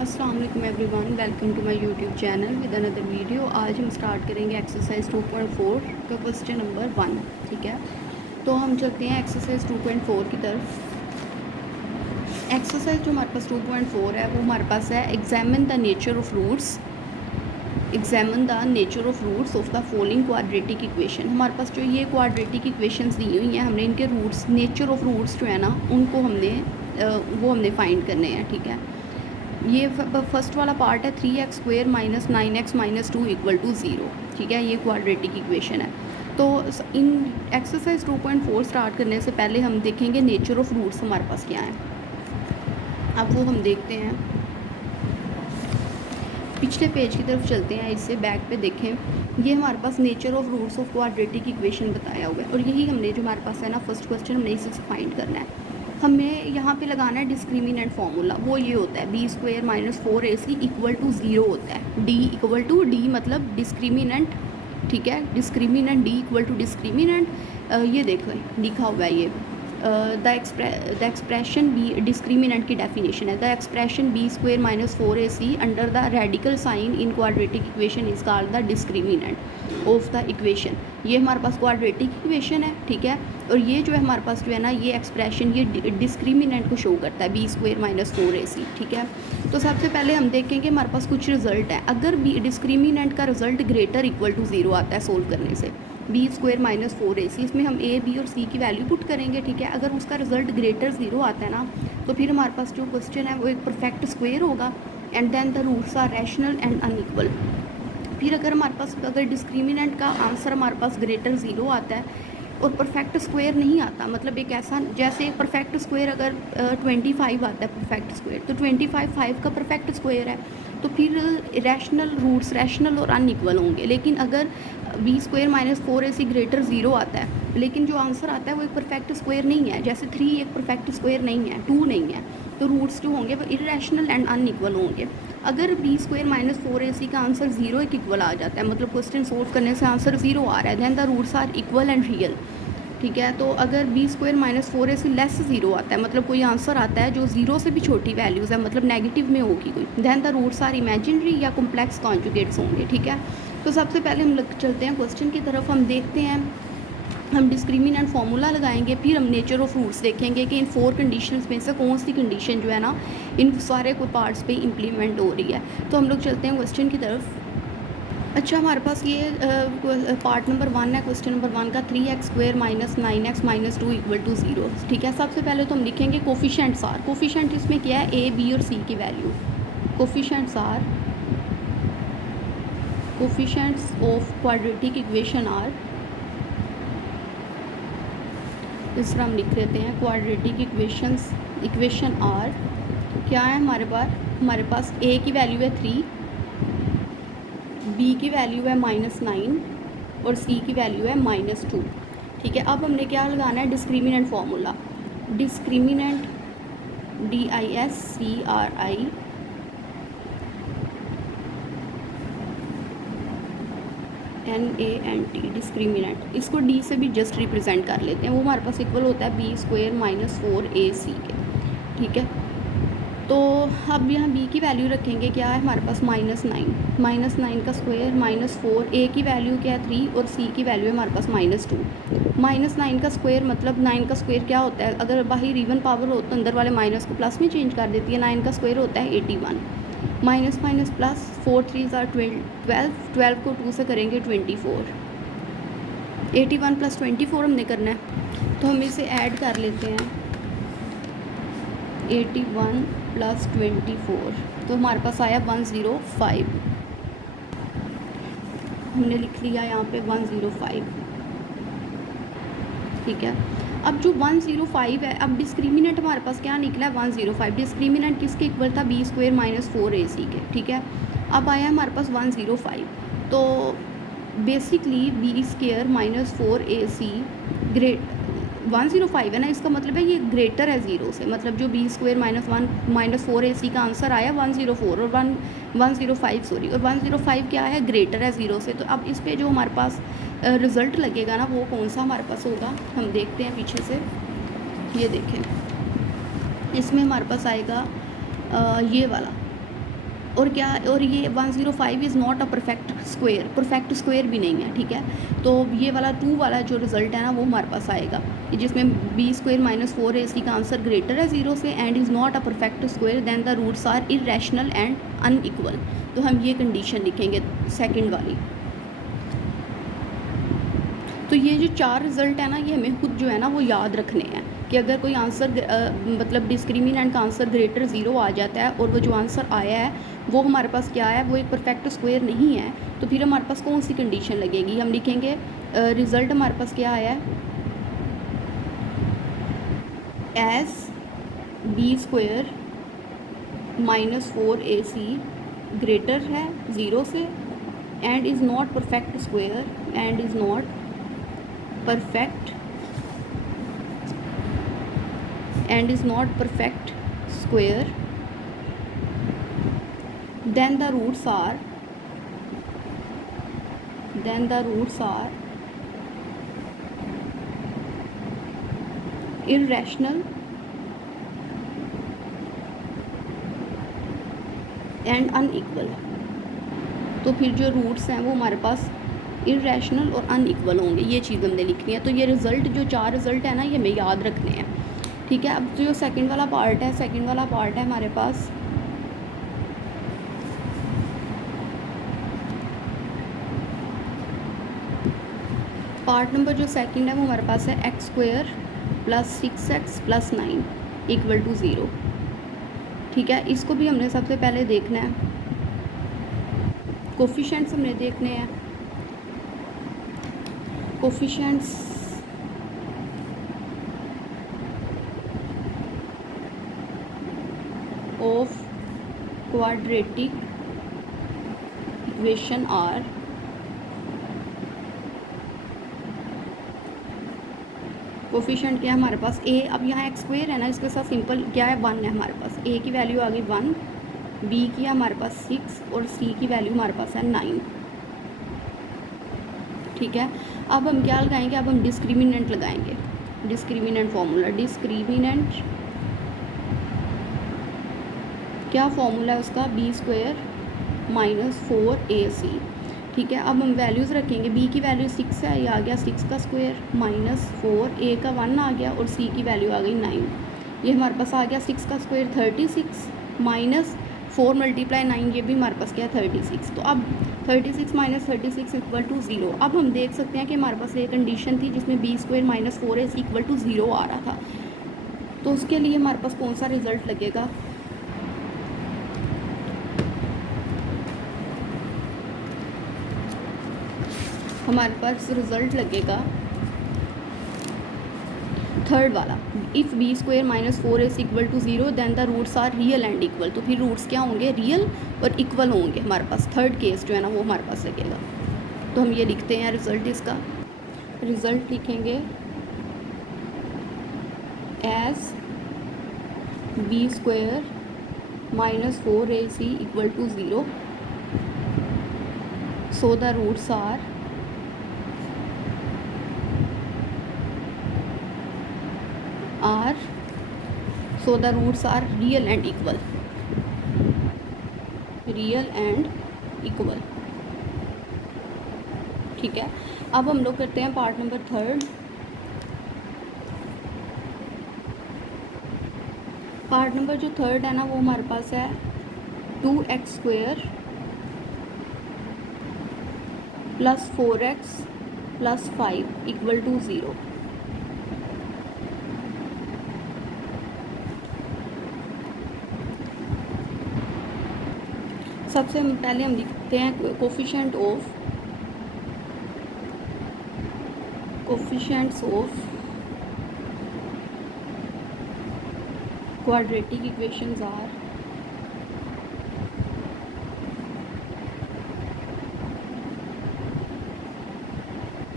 अस्सलाम वालेकुम everyone, welcome to my YouTube channel with another video. आज हम स्टार्ट करेंगे एक्सरसाइज 2.4 का क्वेश्चन नंबर 1। ठीक है, तो हम चलते हैं एक्सरसाइज 2.4 की तरफ। एक्सरसाइज जो हमारे पास 2.4 है वो हमारे पास है examine the nature of roots, examine the nature of roots of the following quadratic equation. हमारे पास जो ये क्वाड्रेटिक इक्वेशंस दी हुई हैं, हमने इनके रूट्स, नेचर ऑफ रूट्स जो है ना उनको हमने फाइंड करने हैं। ठीक है, ये फर्स्ट वाला पार्ट है 3x² minus 9x minus 2 equal to 0। ठीक है, ये क्वाड्रेटिक इक्वेशन है। तो इन एक्सरसाइज 2.4 स्टार्ट करने से पहले हम देखेंगे नेचर ऑफ रूट्स हमारे पास क्या है। अब वो हम देखते हैं, पिछले पेज की तरफ चलते हैं, इससे बैक पे देखें। ये हमारे पास nature of roots of quadratic equation बताया हुआ है, और यही हमने जो हमारे पास है ना फर्स्ट क्वेश्चन, हमने इसे फाइंड करना है। हमें यहाँ पे लगाना है डिस्क्रिमिनेंट फार्मूला। वो ये होता है b² minus 4ac equal to 0 होता है। d इक्वल टू d मतलब डिस्क्रिमिनेंट। ठीक है, discriminant d equal to discriminant. ये देखो लिखा हुआ है ये द एक्सप्रेशन b, डिस्क्रिमिनेंट की डेफिनेशन है, the expression b² minus 4ac under the radical sign in quadratic equation is called the discriminant of the equation. ये हमारे पास क्वाड्रेटिक इक्वेशन है। ठीक है, और ये जो है हमारे पास जो है ना ये एक्सप्रेशन ये डिस्क्रिमिनेंट को शो करता है, b² माइनस 4ac। ठीक है, तो सबसे पहले हम देखेंगे हमारे पास कुछ रिजल्ट है। अगर बी डिस्क्रिमिनेंट का रिजल्ट ग्रेटर इक्वल टू 0 आता है सोल्व करने से, b² माइनस 4ac, इसमें हम a, b और c की वैल्यू पुट करेंगे। ठीक है, अगर उसका रिजल्ट ग्रेटर 0 आता है ना, तो फिर हमारे पास जो क्वेश्चन है वो एक परफेक्ट स्क्वायर होगा, and then the roots are rational and unequal. फिर अगर हमारे पास अगर डिस्क्रिमिनेंट का आंसर हमारे पास ग्रेटर 0 आता है और परफेक्ट स्क्वायर नहीं आता, मतलब एक ऐसा, जैसे परफेक्ट स्क्वायर अगर 25 आता है परफेक्ट स्क्वायर, तो 25 5 का परफेक्ट स्क्वायर है, तो फिर रैशनल रूट्स रैशनल और अनइक्वल होंगे। लेकिन अगर b² माइनस 4ac ग्रेटर 0 आता है, लेकिन जो आंसर आता है वो एक परफेक्ट स्क्वायर नहीं है, जैसे 3 एक परफेक्ट स्क्वायर नहीं है, 2 नहीं है, तो रूट्स जो होंगे वो इरेशनल एंड अनइक्वल होंगे। अगर b² माइनस 4ac का आंसर 0 एक इक्वल आ जाता है, मतलब क्वेश्चन सोल्व करने से आंसर 0 आ रहा है, then the roots are equal and real. ठीक है, तो अगर b² माइनस 4ac लेस 0 आता है, मतलब कोई आंसर आता है जो 0 से भी छोटी वैल्यूज़ है, मतलब नेगेटिव में होगी कोई, then the roots are imaginary या कॉम्प्लेक्स कॉन्जुगेट्स होंगे। ठीक है, तो सबसे पहले हम चलते हैं क्वेश्चन की तरफ। हम देखते हैं, हम डिस्क्रिमिनेंट फार्मूला लगाएंगे, फिर हम नेचर ऑफ रूट्स देखेंगे कि इन 4 कंडीशंस में से कौन सी कंडीशन जो है ना इन सारे को पार्ट्स पे इम्प्लीमेंट हो रही है। तो हम लोग चलते हैं क्वेश्चन की तरफ। अच्छा, हमारे पास ये पार्ट नंबर 1 है, क्वेश्चन नंबर 1 का 3x² minus 9x minus 2 equal to 0। ठीक है, सबसे पहले तो हम लिखेंगे कोफिशेंट्स आर। कोफिशेंट इसमें क्या है, a, b और c की value. Coefficients are, coefficients of quadratic equation are, इस तरह हम लिख लेते हैं, क्वाड्रेटिक इक्वेशन आर क्या है हमारे पास a की वैल्यू है 3, b की वैल्यू है -9 और c की वैल्यू है -2। ठीक है, अब हमने क्या लगाना है, discriminant formula. Discriminant DISCRI NANT, discriminant, इसको d से भी जस्ट रिप्रेजेंट कर लेते हैं, वो हमारे पास इक्वल होता है b² माइनस 4ac के। ठीक है, तो अब यहाँ b की वैल्यू रखेंगे, क्या है हमारे पास -9, -9 का स्क्वायर माइनस 4, a की वैल्यू क्या है 3 और c की वैल्यू है हमारे पास -2। -9 का स्क्वायर मतलब 9 का स्क्वायर क्या होता है, अगर बाहर इवन पावर हो तो अंदर वाले माइनस को प्लस में चेंज कर देती है। 9 का स्क्वायर होता है 81, माइनस माइनस प्लस, 4 3 आर 12, 12 को 2 से करेंगे 24, 81 प्लस 24 हमने करना है, तो हम इसे ऐड कर लेते हैं, 81 प्लस 24, तो हमारे पास आया 105। हमने लिख लिया यहाँ पे 105। ठीक है, अब जो 105 है, अब डिस्क्रिमिनेंट हमारे पास क्या निकला है 105। डिस्क्रिमिनेंट किसके इक्वल था, b² माइनस 4ac के। ठीक है, अब आया हमारे पास 105, तो basically b² minus 4ac great 105 है ना, इसका मतलब है ये ग्रेटर है 0 से, मतलब जो b² माइनस 4ac का आंसर आया 104 और 105 सॉरी, और 105 क्या है, ग्रेटर है 0 से। तो अब इस पे जो हमारे पास रिज़ल्ट लगेगा ना वो कौन सा हमारे पास होगा, हम देखते हैं पीछे से। ये देखें, इसमें हमारे पास आएगा ये वाला, और क्या, और ये 105 is not a perfect square भी नहीं है, ठीक है। तो ये वाला 2 वाला जो रिज़ल्ट है ना वो हमारे पास आएगा, जिसमें बी स्क्वायर माइनस 4ac का आंसर ग्रेटर है 0 से and is not a perfect square then the roots are irrational and unequal. तो हम ये कंडीशन लिखेंगे सेकंड वाली। तो ये जो 4 रिज़ल्ट है ना, ये हमें खुद जो है ना वो याद रखने हैं कि अगर कोई आंसर मतलब डिस्क्रिमिनेंट का आंसर ग्रेटर 0 आ जाता है और वो जो आंसर आया है वो हमारे पास क्या है, वो एक परफेक्ट स्क्वायर नहीं है, तो फिर हमारे पास कौन सी कंडीशन लगेगी। हम लिखेंगे रिज़ल्ट हमारे पास क्या आया है, as b square minus 4ac greater है 0 से and is not perfect square and is not perfect and is not perfect square, then the roots are irrational and unequal। तो फिर जो रूट्स हैं वो हमारे पास इरेशनल और अनइक्वल होंगे, ये चीज़ हमने लिखनी है। तो ये रिज़ल्ट जो 4 रिज़ल्ट है ना ये हमें याद रखने हैं, ठीक है। अब जो सेकंड वाला पार्ट है हमारे पास पार्ट नंबर जो सेकंड है वो हमारे पास है x square plus 6x plus 9 equal to 0, ठीक है। इसको भी हमने सबसे पहले देखना है, कोफिशिएंट्स हमने देखने हैं। Coefficients of quadratic equation are coefficient क्या है हमारे पास ए। अब यहाँ एक्स स्क्वायर है ना, इसके साथ सिंपल क्या है 1 है हमारे पास। ए की वैल्यू आ गई 1, बी की हमारे पास 6 और सी की वैल्यू हमारे पास है 9, ठीक है। अब हम क्या लगाएंगे, अब हम डिस्क्रिमिनेंट लगाएंगे, डिस्क्रिमिनेंट फॉर्मूला। डिस्क्रिमिनेंट क्या फॉर्मूला है उसका, बी स्क्वायर माइनस 4ac, ठीक है। अब हम वैल्यूज़ रखेंगे, बी की वैल्यू 6 है, ये आ गया 6 का स्क्वायर माइनस 4, ए का 1 आ गया और सी की वैल्यू आ गई 9, ये हमारे पास आ गया 6 का स्क्वायर 36 माइनस 4 मल्टीप्लाई 9, ये भी हमारे पास क्या है 36। तो अब 36 माइनस 36 इक्वल टू 0। अब हम देख सकते हैं कि हमारे पास ये कंडीशन थी जिसमें b square minus 4ac equal to 0 आ रहा था, तो उसके लिए हमारे पास कौन सा रिज़ल्ट लगेगा, हमारे पास रिज़ल्ट लगेगा थर्ड वाला, if b square minus 4ac equal to 0 then the roots are real and equal. तो फिर रूट्स क्या होंगे, रियल और इक्वल होंगे हमारे पास। थर्ड केस जो है ना वो हमारे पास लगेगा। तो हम ये लिखते हैं रिज़ल्ट, इसका रिज़ल्ट लिखेंगे as b square minus 4ac equal to 0 so the roots are so the roots are real and equal, ठीक है। अब हम लोग करते हैं part number third. Part number जो थर्ड है ना वो हमारे पास है 2x square plus 4x plus 5 equal to 0। सबसे पहले हम लिखते हैं coefficients of quadratic equations are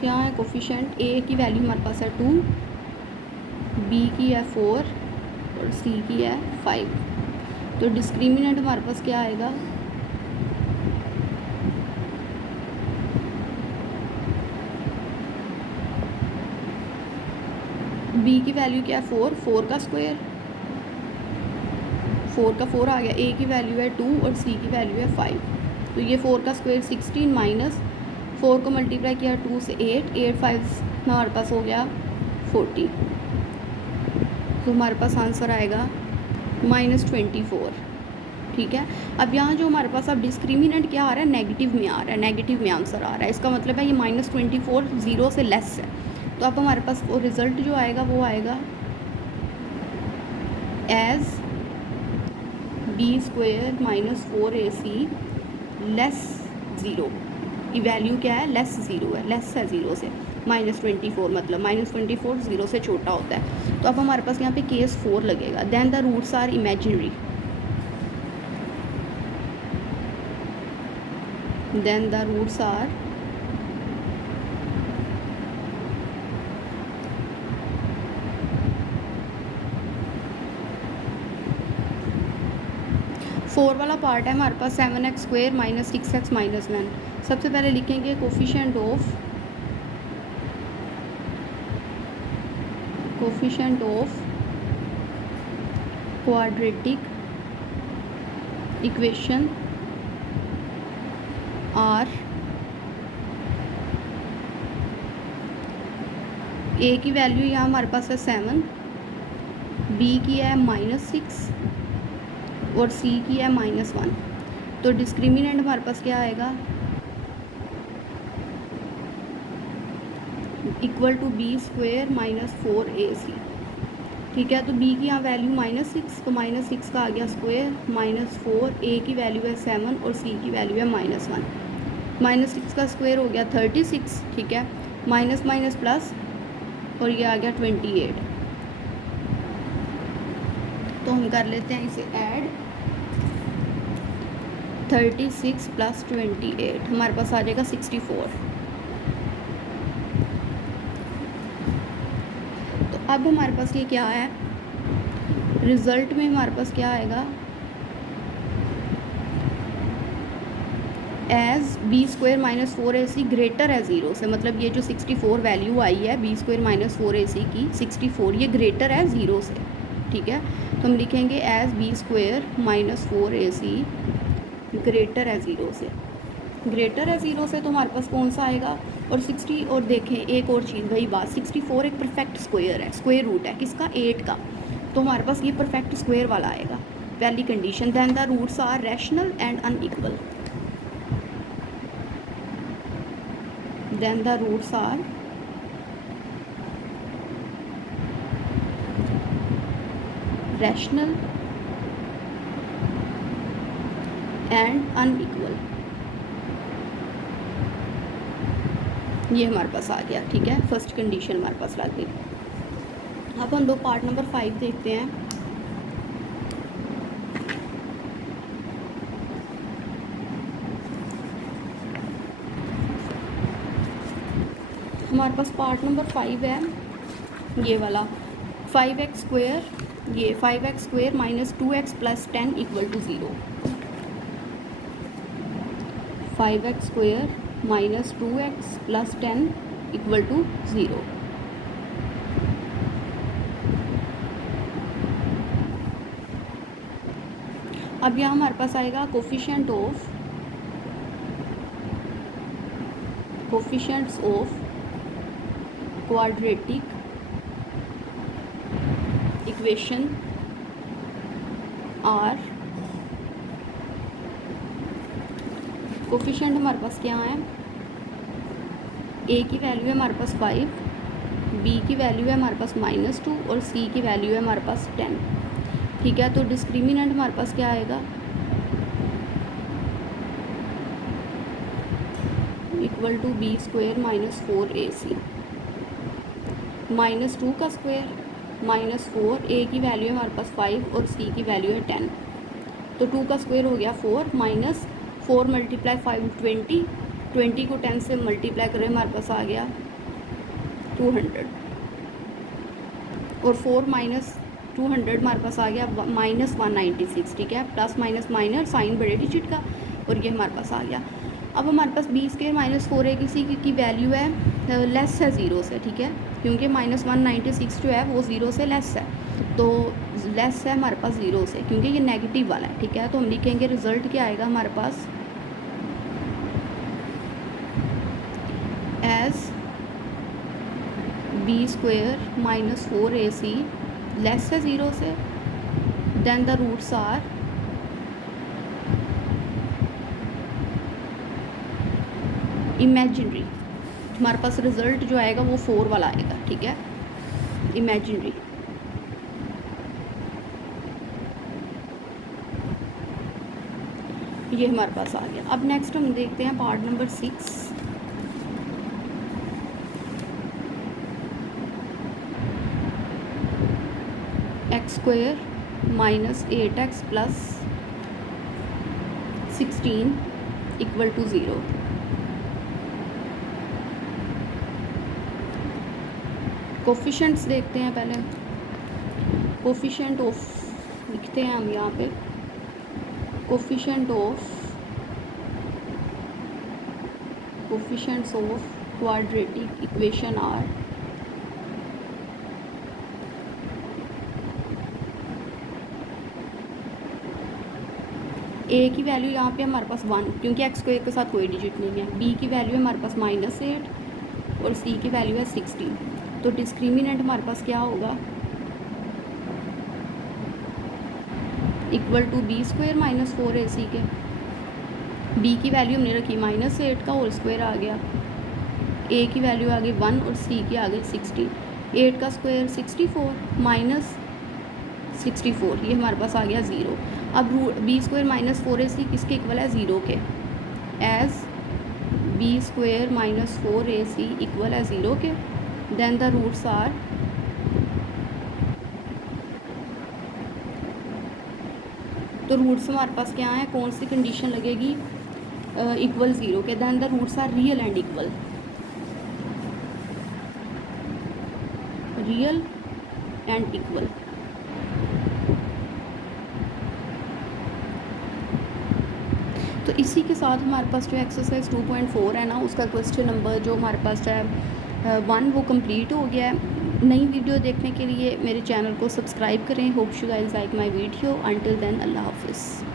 क्या है कोफिशिएंट, ए की वैल्यू हमारे पास है 2, बी की है 4 और सी की है 5। तो डिस्क्रिमिनेंट हमारे पास क्या आएगा, बी की वैल्यू क्या है 4 का स्क्वायर 4 का 4 आ गया, ए की वैल्यू है 2 और सी की वैल्यू है 5। तो ये 4 का स्क्वायर 16 माइनस 4 को मल्टीप्लाई किया 2 से 8 5 में हमारे पास हो गया 40। तो हमारे पास आंसर आएगा -24। ठीक है। अब यहाँ जो हमारे पास अब डिस्क्रिमिनेंट क्या आ रहा है, नेगेटिव में आ रहा है, नेगेटिव में आंसर आ रहा है। इसका मतलब है ये -24 0 से लेस है। तो अब हमारे पास वो रिज़ल्ट जो आएगा वो आएगा एज b² - 4ac लेस 0 की वैल्यू क्या है, लेस 0 है, लेस है 0 से। -24 मतलब -24 0 से छोटा होता है। तो अब हमारे पास यहाँ पे केस 4 लगेगा। Then the roots are imaginary, then the roots are four वाला पार्ट है हमारे पास 7x² - 6x - 1। सबसे पहले लिखेंगे coefficient of quadratic equation are. A की वैल्यू यहाँ हमारे पास है 7, बी की है -6 और सी की है -1। तो डिस्क्रिमिनेंट हमारे पास क्या आएगा, इक्वल टू b² - 4ac। ठीक है। तो b की यहाँ वैल्यू -6, तो -6 का आ गया स्क्वायर -4, a की वैल्यू है 7 और c की वैल्यू है -1। -6 का स्क्वायर हो गया 36। ठीक है। माइनस माइनस प्लस और ये आ गया 28। तो हम कर लेते हैं इसे ऐड, 36 + 28 हमारे पास आ जाएगा 64। तो अब हमारे पास ये क्या है, रिज़ल्ट में हमारे पास क्या आएगा, एज b² - 4ac ग्रेटर है 0 से। मतलब ये जो 64 वैल्यू आई है b² - 4ac की 64, ये ग्रेटर है 0 से। ठीक है। तो हम लिखेंगे एज b² - 4ac ग्रेटर है 0 से। ग्रेटर है 0 से तो हमारे पास कौन सा आएगा, और 60। और देखें एक और चीज़, वही बात, 64 एक परफेक्ट स्क्वायर है, स्क्वायर रूट है किसका, 8 का। तो हमारे पास ये परफेक्ट स्क्वायर वाला आएगा, पहली कंडीशन। Then the roots are rational and unequal, then the roots are rational and unequal। ये हमारे पास आ गया। ठीक है। फर्स्ट कंडीशन हमारे पास लग गई। अब हम लोग पार्ट नंबर 5 देखते हैं। हमारे पास पार्ट नंबर 5 है, ये वाला 5x², ये 5x² - 2x + 10 = 0। 5x² - 2x + 10 = 0। अब यहाँ हमारे पास आएगा coefficients of quadratic equation are. Coefficient हमारे पास क्या है, ए की वैल्यू है हमारे पास 5, बी की वैल्यू है हमारे पास -2 और सी की वैल्यू है हमारे पास 10। ठीक है। तो डिस्क्रिमिनेंट हमारे पास क्या आएगा, इक्वल टू b² - 4ac। -2 का स्क्वायर -4, ए की वैल्यू है हमारे पास 5 और सी की वैल्यू है 10। तो 2 का स्क्वायर हो गया 4, -4 × 5 20, 20 को 10 से मल्टीप्लाई करें हमारे पास आ गया 200, और 4 - 200 हमारे पास आ गया -196। ठीक है। प्लस माइनस माइनस साइन बड़े डिजिट का, और ये हमारे पास आ गया। अब हमारे पास b² - 4ac की वैल्यू है लेस है 0 से। ठीक है। क्योंकि -196 जो है वो 0 से लेस है, तो लेस है हमारे पास 0 से, क्योंकि ये नेगेटिव वाला है, ठीक है। तो हम लिखेंगे रिजल्ट क्या आएगा हमारे पास, as b² minus 4ac less है 0 से, then the roots are imaginary. हमारे पास रिजल्ट जो आएगा वो 4 वाला आएगा, ठीक है, इमेजिनरी। ये हमारे पास आ गया। अब नेक्स्ट हम देखते हैं part number 6। x² minus 8x plus 16 equal to 0। Coefficients देखते हैं पहले। कोफिशेंट ऑफ लिखते हैं हम यहाँ पे, coefficients of quadratic equation are A की वैल्यू यहाँ पे हमारे पास 1, क्योंकि x² के साथ कोई डिजिट नहीं है। b की वैल्यू है हमारे पास -8 और c की वैल्यू है 16। तो डिस्क्रिमिनेंट हमारे पास क्या होगा, equal to b² minus 4ac के। b की वैल्यू हमने रखी -8 का होल स्क्वायर आ गया, a की वैल्यू आ गई 1 और c की आ गई 16। 8 का स्क्वायर 64 माइनस 64, ये हमारे पास आ गया 0। अब b² माइनस 4ac किसके इक्वल है, 0 के। As b² minus 4ac equal है 0 के, देन द रूट्स आर तो रूट्स हमारे पास क्या है, कौन सी कंडीशन लगेगी, इक्वल 0 के, then the roots are real and equal, real and equal. तो इसी के साथ हमारे पास जो एक्सरसाइज 2.4 है ना, उसका क्वेश्चन नंबर जो हमारे पास है 1 वो कंप्लीट हो गया है। नई वीडियो देखने के लिए मेरे चैनल को सब्सक्राइब करें। Hope you guys like my video. Until then अल्लाह हाफिज़।